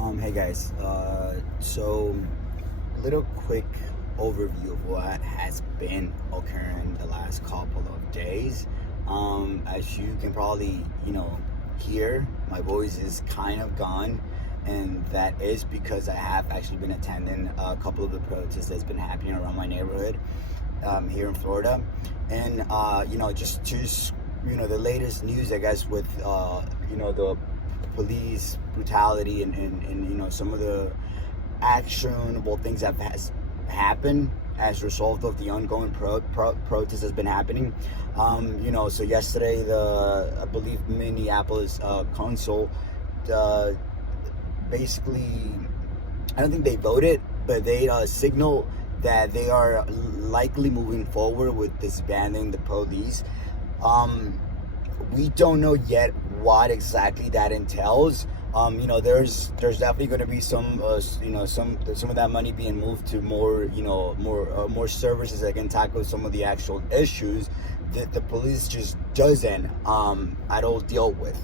Hey guys, so little quick overview of what has been occurring the last couple of days. As you can probably, hear, my voice is kind of gone, and that is because I have actually been attending a couple of the protests that's been happening around my neighborhood here in Florida, and just the latest news, I guess, with the police brutality and some of the actionable things that has happened as a result of the ongoing protest that's been happening. So yesterday, I believe Minneapolis consul, basically, I don't think they voted, but they signaled that they are likely moving forward with disbanding the police. We don't know yet what exactly that entails. There's definitely going to be some of that money being moved to more services that can tackle some of the actual issues that the police just doesn't at all deal with.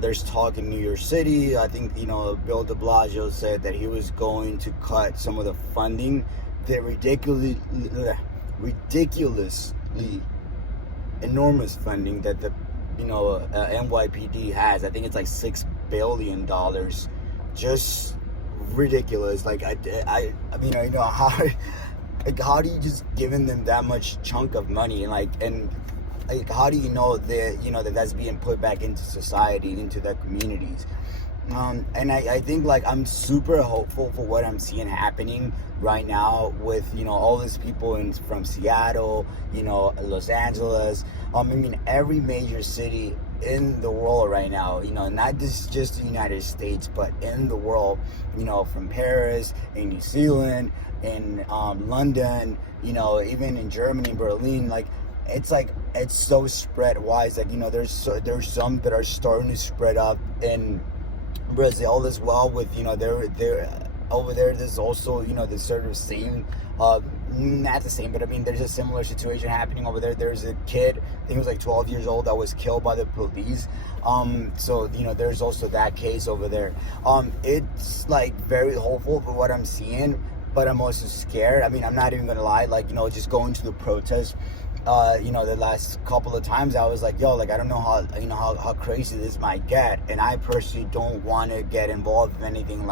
There's talk in New York City. I think Bill de Blasio said that he was going to cut some of the funding, the ridiculously enormous funding that the NYPD has. I think it's like $6 billion, just ridiculous. Like how do you just giving them that much chunk of money, and how do you know that that's being put back into society, into the communities? And I think I'm super hopeful for what I'm seeing happening right now with all these people from Seattle, Los Angeles, every major city in the world right now, not just the United States, but in the world, from Paris, in New Zealand, in London, even in Germany, Berlin. It's so spread wise. There's some that are starting to spread up in Brazil as well, with they're over there. There's also the sort of same, not the same, but there's a similar situation happening over there. There's a kid, I think he was like 12 years old, that was killed by the police. So there's also that case over there. It's very hopeful for what I'm seeing, but I'm also scared. I'm not even gonna lie, just going to the protest, the last couple of times I was like, I don't know how crazy this might get, and I personally don't want to get involved in anything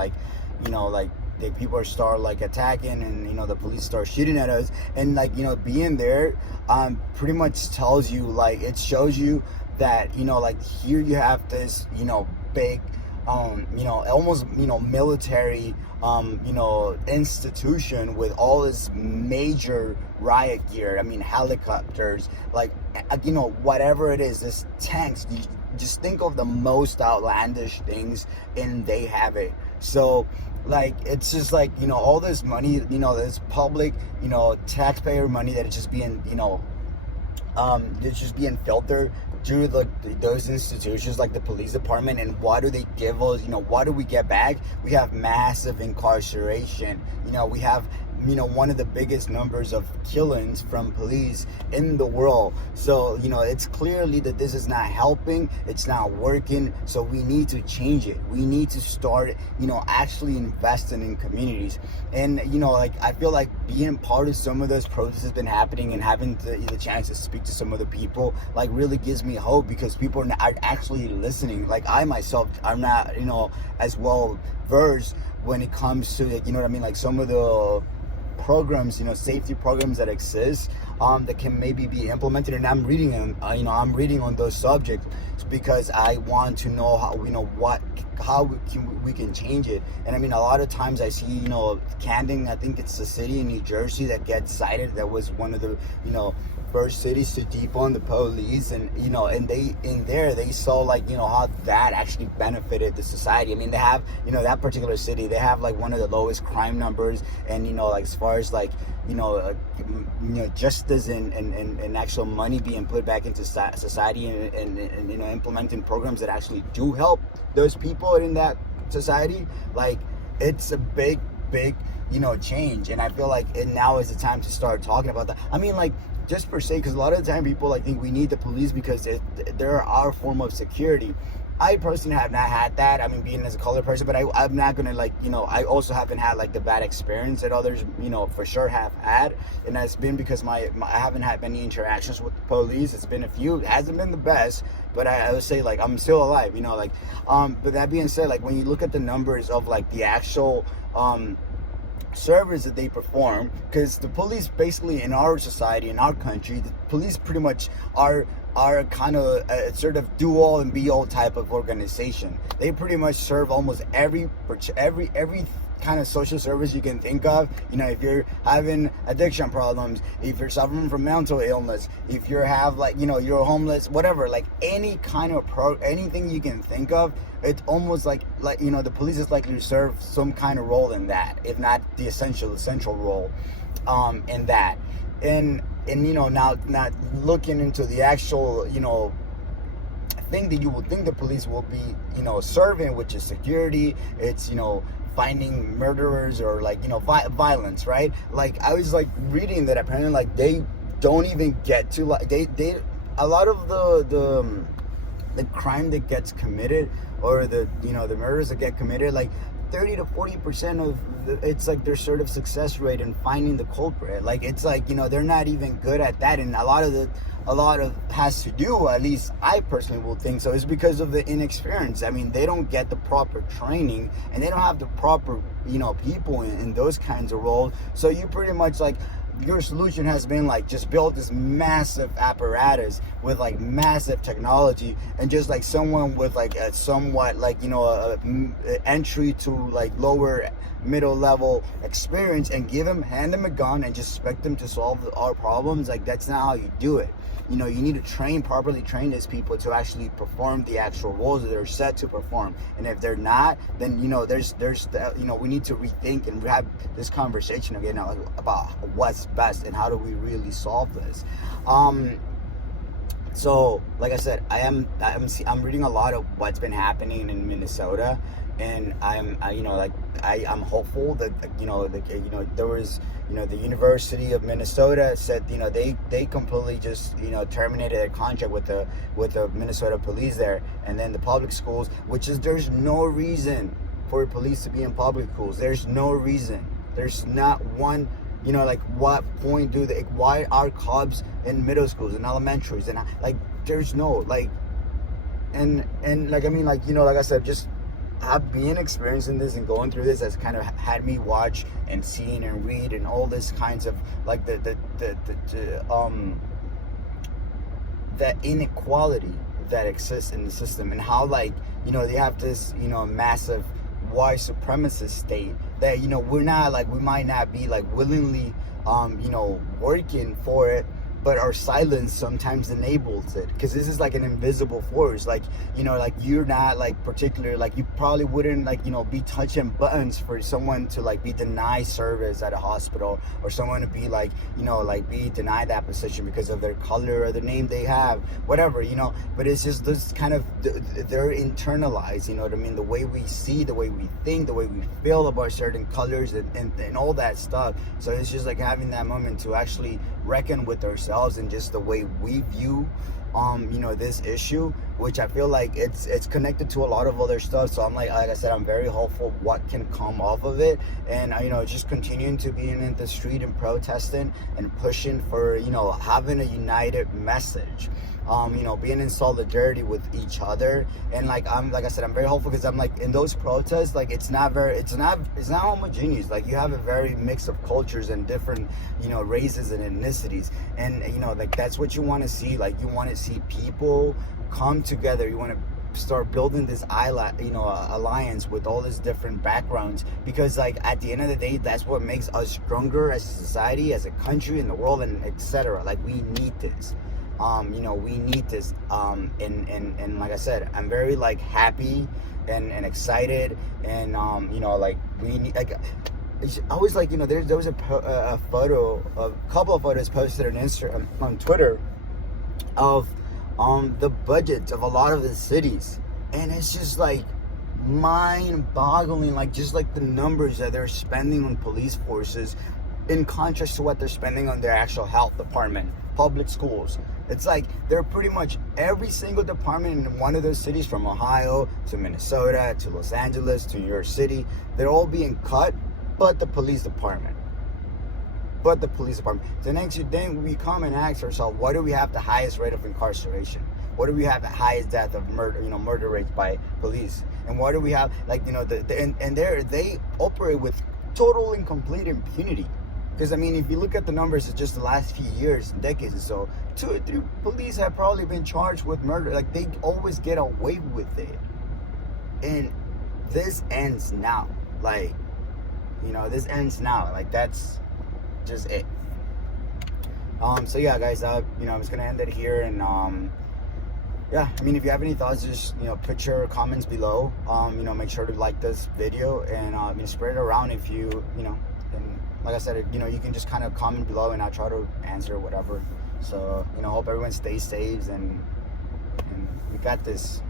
the people start attacking, and the police start shooting at us, and being there pretty much tells you, it shows you that here you have this big almost military institution with all this major riot gear. Helicopters, whatever it is, this tanks. You just think of the most outlandish things, and they have it. So it's just all this money, this public, taxpayer money that is just being it's just being filtered through those institutions like the police department. And what do they give us? What do we get back? We have massive incarceration. We have one of the biggest numbers of killings from police in the world. So it's clearly that this is not helping, it's not working. So we need to change it. We need to start actually investing in communities. And I feel like being part of some of those protests has been happening, and having the chance to speak to some of the people really gives me hope, because people are actually listening. I myself, I'm not as well versed when it comes to some of the programs, safety programs that exist, that can maybe be implemented, and I'm reading them. I'm reading on those subjects because I want to know how we can change it. And a lot of times I see Camden, I think it's the city in New Jersey that gets cited, that was one of the first cities to defund the police, and they saw how that actually benefited the society. They have that particular city, they have one of the lowest crime numbers, and as far as justice and actual money being put back into society, and implementing programs that actually do help those people in that society. It's a big change, and I feel now is the time to start talking about that. just per se, because a lot of the time people think we need the police because they're our form of security. I personally have not had that. I mean, being as a colored person, but I'm not gonna like, I also haven't had like the bad experience that others, for sure have had, and that's been because I haven't had many interactions with the police. It's been a few. It hasn't been the best, but I would say like I'm still alive. But that being said, like when you look at the numbers of like the actual service that they perform, because the police basically in our society, in our country, the police pretty much are kind of a sort of do all and be all type of organization. They pretty much serve almost every kind of social service you can think of. If you're having addiction problems, if you're suffering from mental illness, if you have like, you're homeless, whatever, like any kind of anything you can think of, it's almost like the police is likely to serve some kind of role in that, if not the central role in that. And now looking into the actual thing that you would think the police will be serving, which is security. It's finding murderers or like violence, right? Like I was like reading that apparently like they don't even get to like they a lot of the crime that gets committed, or the the murders that get committed, like 30 to 40% of it's like their sort of success rate in finding the culprit. Like it's like they're not even good at that, and a lot of has to do, at least I personally will think so, is because of the inexperience. I mean, they don't get the proper training, and they don't have the proper people in those kinds of roles. So you pretty much like, your solution has been like just build this massive apparatus with like massive technology, and just like someone with like a somewhat like a entry to like lower middle level experience, and hand them a gun and just expect them to solve our problems. Like that's not how you do it. You need to properly train these people to actually perform the actual roles that they're set to perform. And if they're not, then there's we need to rethink and have this conversation again about what's best and how do we really solve this. So like I said, I'm reading a lot of what's been happening in Minnesota, and I'm hopeful that there was the University of Minnesota said they completely just terminated their contract with the Minnesota police there, and then the public schools, which is there's no reason for police to be in public schools. There's no reason. There's not one. Like what point why are cops in middle schools and elementaries, and like there's no like, and like I mean like like I said, just being experiencing this and going through this has kind of had me watch and seeing and read and all this kinds of like the inequality that exists in the system, and how like they have this massive white supremacist state that we're not like, we might not be like willingly working for it, but our silence sometimes enables it, because this is like an invisible force. Like like you're not like particular, like you probably wouldn't like be touching buttons for someone to like be denied service at a hospital, or someone to be like like be denied that position because of their color or the name they have, whatever, but it's just this kind of, they're internalized, what I mean, the way we see, the way we think, the way we feel about certain colors and all that stuff. So it's just like having that moment to actually reckon with ourselves and just the way we view this issue, which I feel like it's connected to a lot of other stuff. So I'm like I said, I'm very hopeful what can come off of it, and just continuing to be in the street and protesting and pushing for having a united message, being in solidarity with each other. And like I said, I'm very hopeful, because I'm like in those protests, like it's not homogeneous. Like you have a very mix of cultures and different races and ethnicities, and like that's what you want to see. Like you want to see people come together. You want to start building this alliance with all these different backgrounds, because like at the end of the day, that's what makes us stronger as a society, as a country, in the world, and etc. Like we need this. We need this, and like I said, I'm very like happy and excited, and like we need, like I was like there was a couple of photos posted on Instagram, on Twitter, of the budgets of a lot of the cities, and it's just like mind-boggling, like just like the numbers that they're spending on police forces in contrast to what they're spending on their actual health department, public schools. It's like they're pretty much every single department in one of those cities, from Ohio to Minnesota to Los Angeles to New York City, they're all being cut, but the police department. The next thing we come and ask ourselves, why do we have the highest rate of incarceration? Why do we have the highest death of murder rates by police? And why do we have, like, they operate with total and complete impunity? Because, I mean, if you look at the numbers of just the last few years, decades or so, 2 or 3 police have probably been charged with murder. Like, they always get away with it. And this ends now. Like, this ends now. Like, that's just it. So yeah, guys, I'm just gonna end it here. And yeah, I mean, if you have any thoughts, just put your comments below. Make sure to like this video and spread it around if you and like I said, you can just kind of comment below and I'll try to answer whatever. So hope everyone stays safe and we got this.